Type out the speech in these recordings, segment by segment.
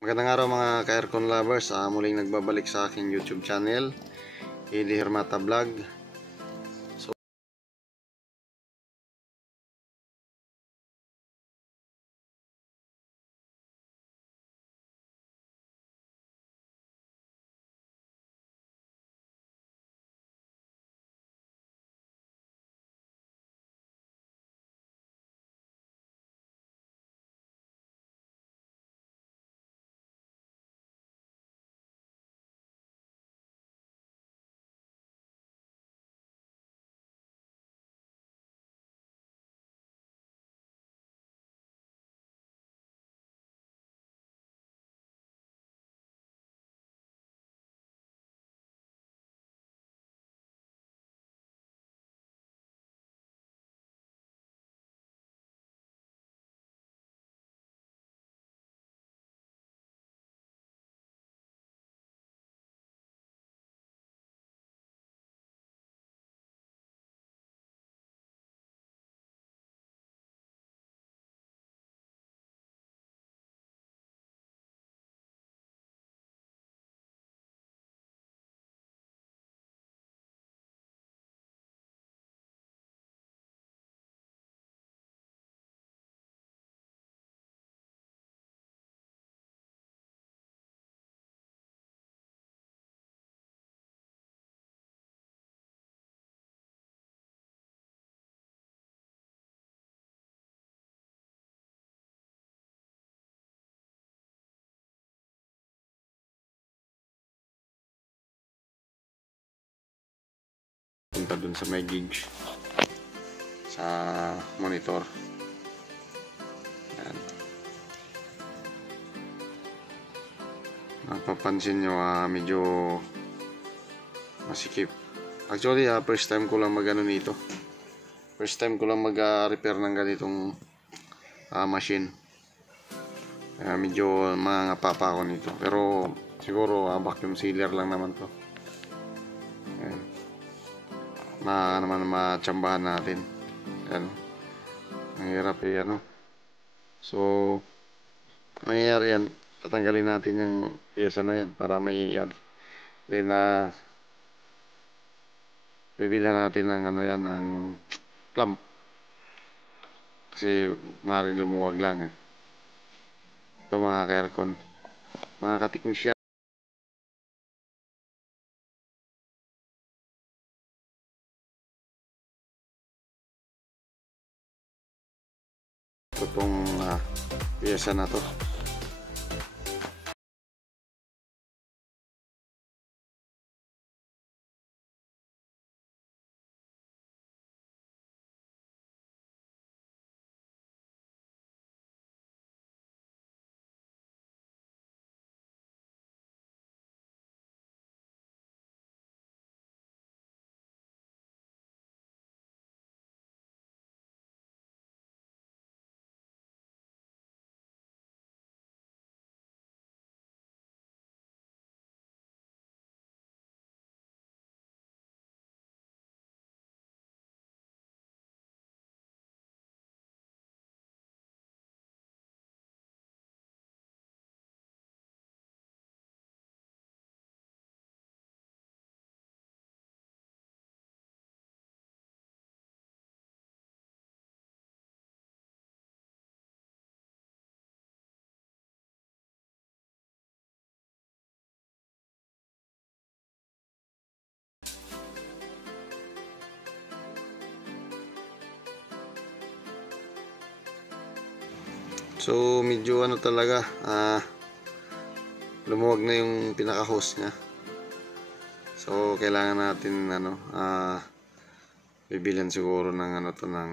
Magandang araw mga ka-aircon lovers. Muling nagbabalik sa aking YouTube channel, Eli Hermata Vlog. So, punta dun sa may gauge sa monitor. Yan. Mapapansin nyo, medyo masikip. Actually, first time ko lang mag-ano nito. First time ko lang mag-repair ng ganitong machine. Medyo mangangapa pa ako nito. Pero siguro vacuum sealer lang naman to. Ayan. Naman matsambahan natin. Ayan. Ang hirap ano. So, mangyayari yan. Tatanggalin natin yung pyesa na yan para may yan. Then, bibilhan natin ng ano yan, ng clamp. Kasi maaaring lumuwag lang eh. Ito mga ka-aircon, mga kateknisyan. Ito pong pyesa na to. So medyo ano talaga, lumuwag na yung pinaka hose nya. So kailangan natin ano, bibilhan siguro ng ano to, ng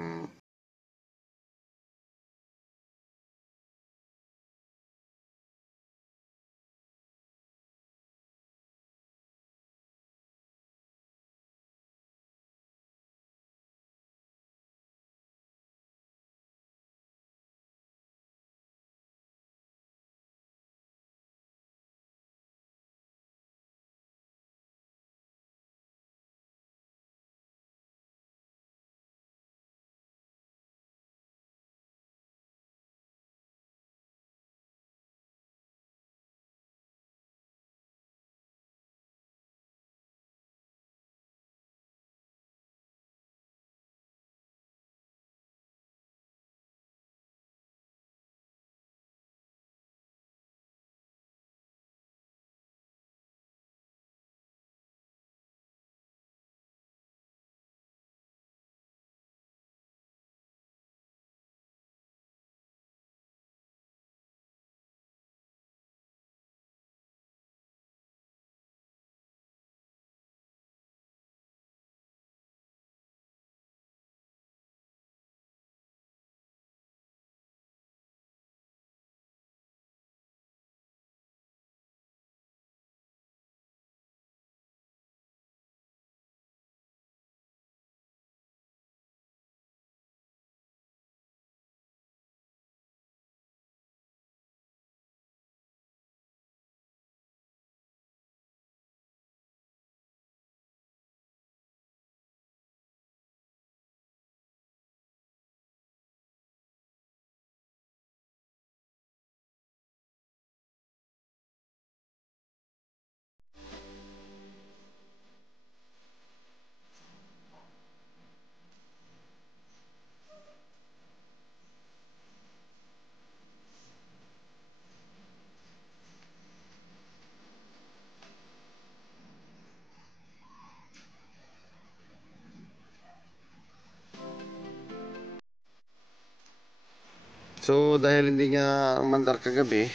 So dahil hindi niya umandar kagabi,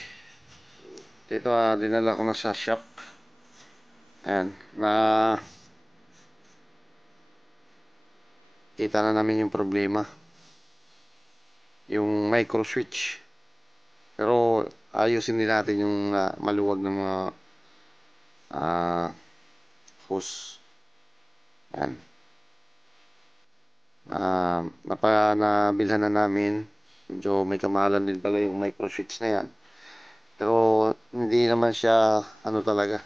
dito dinala ko na sa shop. Ayan, na kita na namin yung problema, yung micro switch. Pero ayusin din natin yung maluwag ng mga hose. Ayan. Nabilhan na namin. Medyo may kamahalan din pala yung micro switch na yan. Pero hindi naman siya ano talaga.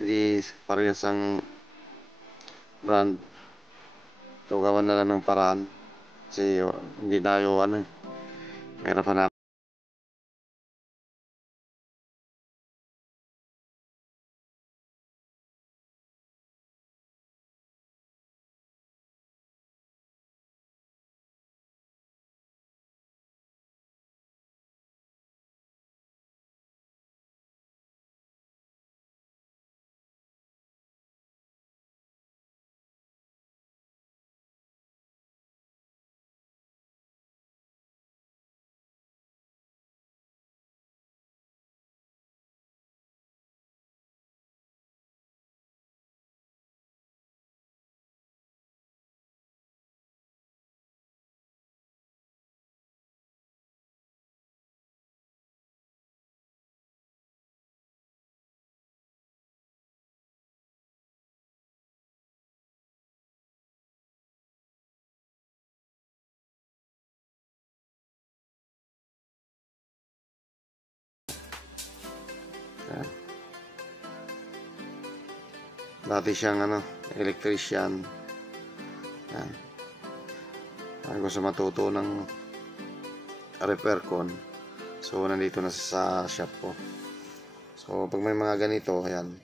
Hindi parehas ang brand. So gawan na lang ng paraan. Kasi hindi tayo meron pa na. Ayan. Dati siyang electrician. Ayan. Bago sa matuto ng repair con. So nandito na sa shop ko. So pag may mga ganito, ayan.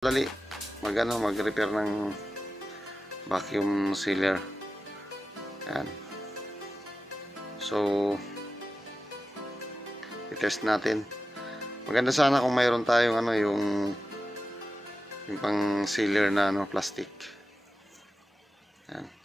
Dali mag-repair ng vacuum sealer. Ayan. So i-test natin. Maganda sana kung mayroon tayong yung pang sealer na plastic. Ayan.